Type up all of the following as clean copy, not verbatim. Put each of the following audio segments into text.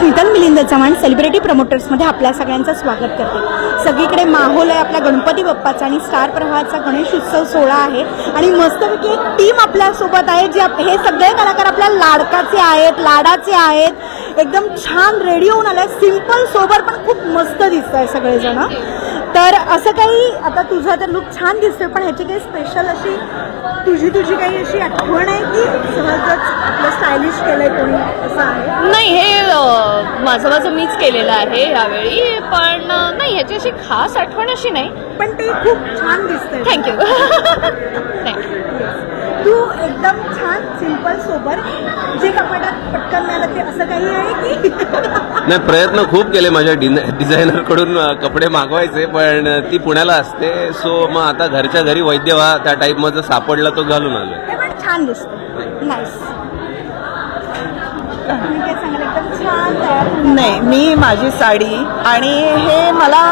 Smital Milind Chavan celebrity प्रमोटर्समध्ये आपल्या सगळ्यांचं स्वागत करते। सगळीकडे माहोल आहे आपल्या गणपती बाप्पाचा आणि स्टार प्रवाहाचा गणेश उत्सव सोहळा आहे आणि मस्तपैकी एक टीम आपल्यासोबत आहे जे हे सगळे कलाकार आपल्या लाडकाचे आहेत, लाडाचे आहेत, एकदम छान रेडी होऊन आले, सिंपल सोबर पण खूप मस्त दिसतंय सगळेजण। तर असं काही आता तुझा तर लुक छान दिसतोय पण ह्याची काही स्पेशल अशी तुझी काही अशी आठवण आहे की सहजच आपलं स्टायलिश केलंय कोणी असं आहे? नाही, हे माझं मीच केलेलं आहे यावेळी, पण नाही ह्याची अशी खास आठवण अशी नाही, पण ते खूप छान दिसतंय। Thank you thank you. तू एकदम छान सिंपल सोबर जे कपाटात पटकन मिळालं ते असं काही आहे की? नाही, प्रयत्न खूप केले माझ्या डिझायनर कडून कपडे मागवायचे, पण ती पुण्याला असते, सो मग आता घरच्या घरी वैद्य व्हा त्या टाईप मध्ये सापडला तो घालून आलो। ते पण छान दिसतं, नाईस। नाही, मी माझी साडी आणि हे मला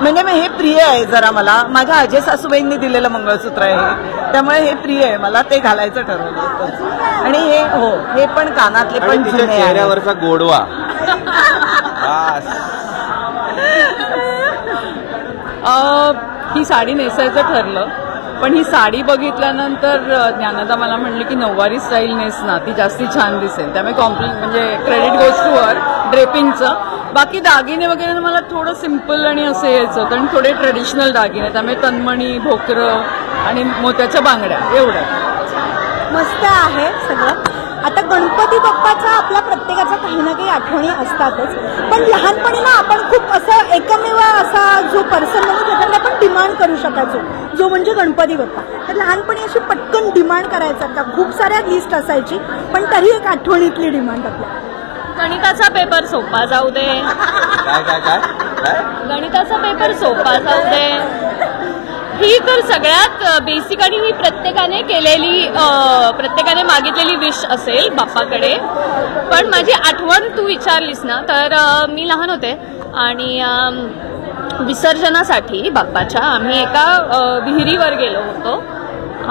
म्हणजे हे प्रिय आहे जरा, मला माझ्या आजी सासूबाईंनी दिलेलं मंगळसूत्र आहे त्यामुळे हे प्रिय आहे मला, ते घालायचं ठरवलं होतं। आणि हे हो, हे पण कानातले पण तिच्या चेहऱ्यावरचा गोडवा ही साडी नेसायचं ठरलं, पण ही साडी बघितल्यानंतर ज्ञानदा मला म्हणली की नऊवारी स्टाईल नेस ना, ती जास्ती छान दिसेल, त्यामुळे म्हणजे क्रेडिट गोज टू वर ड्रेपिंगचं। बाकी दागिने वगैरे मला थोडं सिम्पल आणि असं यायचं होतं आणि थोडे ट्रेडिशनल दागिने, त्यामुळे तन्मणी, भोकरं आणि मोत्याच्या बांगड्या एवढं मस्त आहे सगळं। आता गणपती बाप्पाचा आपल्या प्रत्येकाचा काही ना काही आठवणी असतातच, पण लहानपणी ना आपण खूप असं एकमेव असा जो पर्सन म्हणून ज्याच्याकडे आपण डिमांड करू शकायचो, जो म्हणजे गणपती बाप्पा। तर लहानपणी अशी पटकन डिमांड करायचा का? खूप साऱ्या लिस्ट असायची, पण तरी एक आठवणीतली डिमांड आपल्या गणिताचा पेपर सोपा जाऊ दे, गणिताचा पेपर सोपा जाऊ दे, ही तर सगळ्यात बेसिक आणि ही प्रत्येकाने केलेली, प्रत्येकाने मागितलेली विश असेल बाप्पाकडे। पण माझी आठवण तू विचारलीस ना, तर मी लहान होते आणि विसर्जनासाठी बाप्पाच्या आम्ही एका विहिरीवर गेलो होतो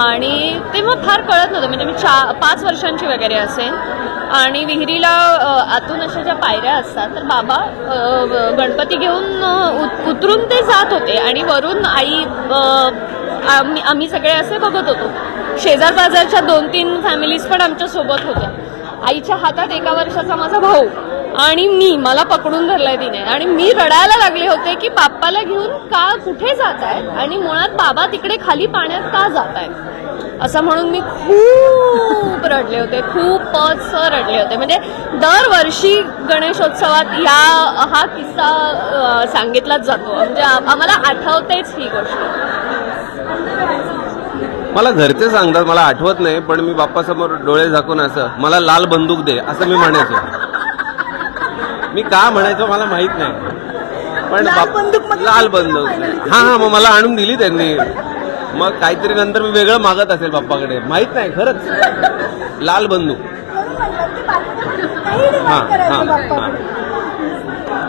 आणि तेव्हा फार कळत नव्हतं, म्हणजे मी 5 वर्षांची वगैरे असेल आणि विहिरीला आतून अशा ज्या पायऱ्या असतात, तर बाबा गणपती घेऊन उतरून ते जात होते आणि वरून आई आम्ही सगळे असे बघत होतो। शेजार बाजारच्या 2-3 फॅमिलीज पण आमच्या सोबत होत्या। आईच्या हातात 1 वर्षाचा माझा भाऊ आणि मला पकडून धरलाय तिने आणि मी रडायला लागले होते की बाप्पाला घेऊन का कुठे जात आहे आणि मुळात बाबा तिकडे खाली पाण्यात का जात आहेत असं म्हणून मी खूप रडले होते, खूपच रडले होते। म्हणजे दरवर्षी गणेशोत्सवात हा किस्सा सांगितलाच जातो, म्हणजे आम्हाला आठवतेच ही गोष्ट। मला घरचे सांगतात, मला आठवत नाही, पण मी बाप्पासमोर डोळे झाकून असं मला लाल बंदूक दे असं मी म्हणायचो। मी का म्हणायचो मला माहित नाही, पण लाल बंदूक हा मग मला आणून दिली त्यांनी। मग काहीतरी नंतर मी वेगळं मागत असेल बाप्पाकडे, माहित नाही, खरंच लाल बंदूक।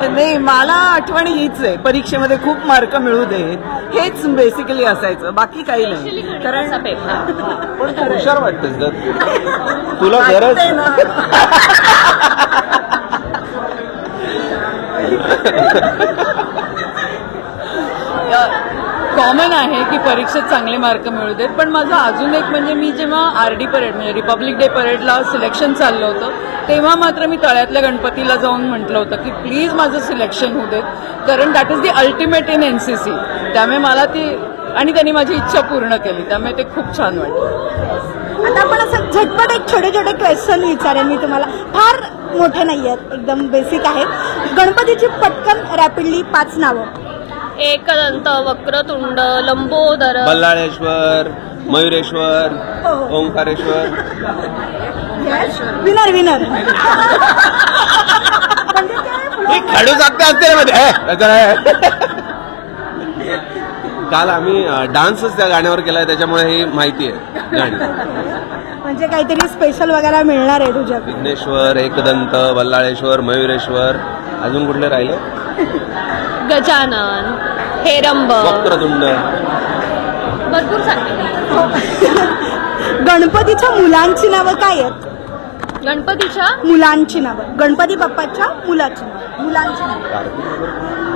नाही, मला आठवण हीच आहे, परीक्षेमध्ये खूप मार्क मिळू दे, हेच बेसिकली असायचं, बाकी काही नाही। कारण पण तू हुशार वाटतेस, तुला गरज कॉमन आहे की परीक्षेत चांगले मार्क मिळू देत, पण माझं अजून एक म्हणजे मी जेव्हा RD परेड म्हणजे रिपब्लिक डे परेडला सिलेक्शन चाललं होतं, तेव्हा मात्र मी तळ्यातल्या गणपतीला जाऊन म्हटलं होतं की प्लीज माझं सिलेक्शन होऊ देत, कारण that is the ultimate in NCC। त्यामुळे मला ती आणि त्यांनी माझी इच्छा पूर्ण केली, त्यामुळे ते खूप छान वाटलं। आता आपण असं झटपट एक छोटे छोटे क्वेश्चन विचारेन मी तुम्हाला, फार मोठे नाही आहेत, एकदम बेसिक आहेत। गणपतीची पटकन रॅपिडली 5 नावं। एकदंत, वक्रतुंड, लंबोदर, बल्लाळेश्वर, मयुरेश्वर, ओंकारेश्वर। विनर खडूस असते मध्ये। काल आम्ही डान्सच त्या गाण्यावर केलाय, त्याच्यामुळे ही माहिती आहे गाणी। म्हणजे काहीतरी स्पेशल वगैरे मिळणार आहे तुझ्या? विघ्नेश्वर, एकदंत, बल्लाळेश्वर, मयुरेश्वर, अजून कुठले राहिले? गजानन, हेरंब, वक्रतुंड, भरपूर सांगते। गणपतीच्या मुलांची नावं काय आहेत? गणपतीच्या मुलांची नावं, गणपती बाप्पाच्या मुलाची नावं, मुलांची नावं.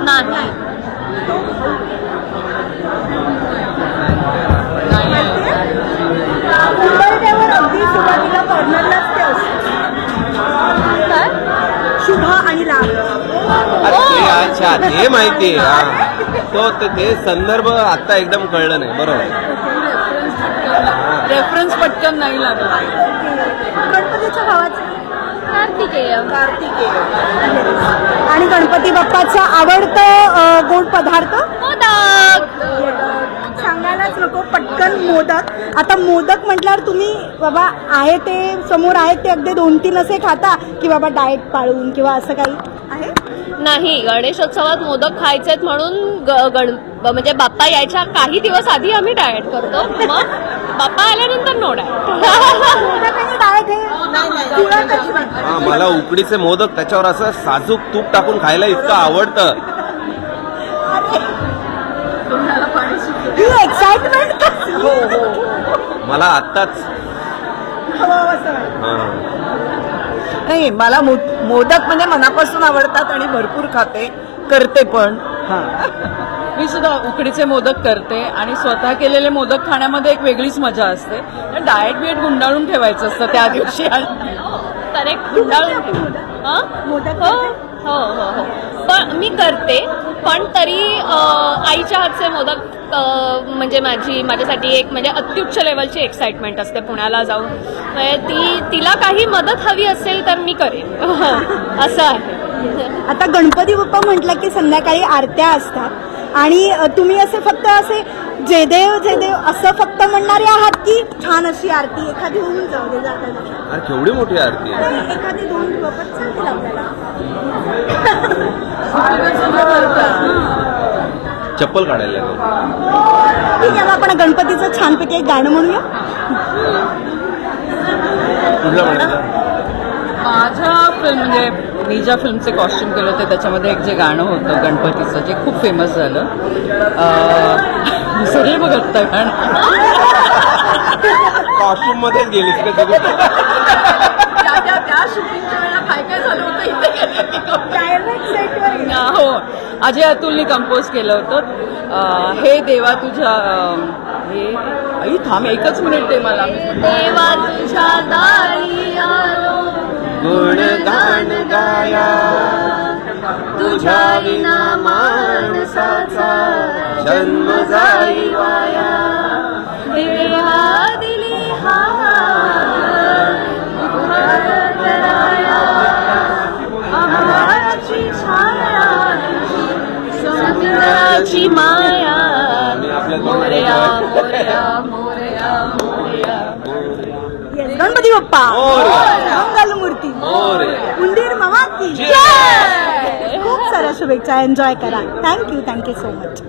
नाही. उंबरठ्यावर अगदी सुरुवातीला कॉर्नरलाच ते असतं. काय? शुभा आणि राग. अरे ते अच्छा ते माहिती तो ते संदर्भ आता एकदम कळलं नाही. बरोबर रेफरन्स पटकन नाही लागला. गणपतीच्या भावाचं कार्तिकेय. आणि गणपती बाप्पाचा आवडतं गोड पदार्थ मोदक. सांगायलाच नको, पटकन मोदक. आता मोदक म्हटल्यावर तुम्ही बाबा आहे ते समोर आहेत ते अगदी 2-3 असे खाता की बाबा डाएट पाळून किंवा असं काही आहे? नाही, गणेशोत्सवात मोदक खायचेत म्हणून म्हणजे बाप्पा यायच्या काही दिवस आधी आम्ही डाएट करतो. मग बाप्पा आल्यानंतर नो डाएट. हा मला उकडीचे मोदक त्याच्यावर असं साजूक तूप टाकून खायला इतकं आवडतं. एक्साइटमेंट मला आत्ताच नाही, मला मोदक म्हणजे मनापासून आवडतात आणि भरपूर खाते, करते पण. मी सुद्धा उकडीचे मोदक करते आणि स्वतः केलेले मोदक खाण्यामध्ये एक वेगळीच मजा असते. डाएट बिएट गुंडाळून ठेवायचं असतं त्या दिवशी. करेक्ट. गुंडाळून मोदक हो. पण मी करते, पण तरी आईच्या हातचे मोदक म्हणजे माझ्यासाठी एक म्हणजे अत्युच्च लेवलची एक्साइटमेंट असते पुण्याला जाऊन. म्हणजे तिला काही मदत हवी असेल तर मी करेन असं आहे. आता गणपती बाप्पा म्हटलं की संध्याकाळी आरत्या असतात आणि तुम्ही असे फक्त असे जयदेव जयदेव असं फक्त म्हणणारे आहात की छान अशी आरती एखादी होऊन जाऊ दे जाता? अरे केवढी मोठी आरती आहे. एखादी 2 बाबत सांगतील आपल्याला. चप्पल काढायला लागेल. ठीक आहे, आपण गणपतीचं छानपैकी एक गाणं म्हणूया. कुठलं म्हणायचं? माझ्या फिल्म म्हणजे मी ज्या फिल्मचे कॉस्ट्युम केलं होतं त्याच्यामध्ये एक जे गाणं होतं गणपतीचं जे खूप फेमस झालं. सगळे बघत गाणं कॉस्ट्युम मध्येच गेलीस का तुम्ही? त्या शूटिंगच्या वेळेला काय काय झालं होतं हो, अजय अतुलनी कंपोज केलं होतं. हे देवा तुझ्या हे आई थांब एकच मिनिट दे मला. देवा तुझ्या दारी आलो गुणगान गाया तुझ्या विना माणसाचा जन्म जाई वाया. देवा दिली आभाळाची छाया समुद्राची माया. मोरया मोरया मोरया मोरया. गणपती बाप्पा मोरया. मंगलमूर्ती मोरया. उंदीर मामा की जय. खूप साऱ्या शुभेच्छा. एन्जॉय करा. Thank you so much.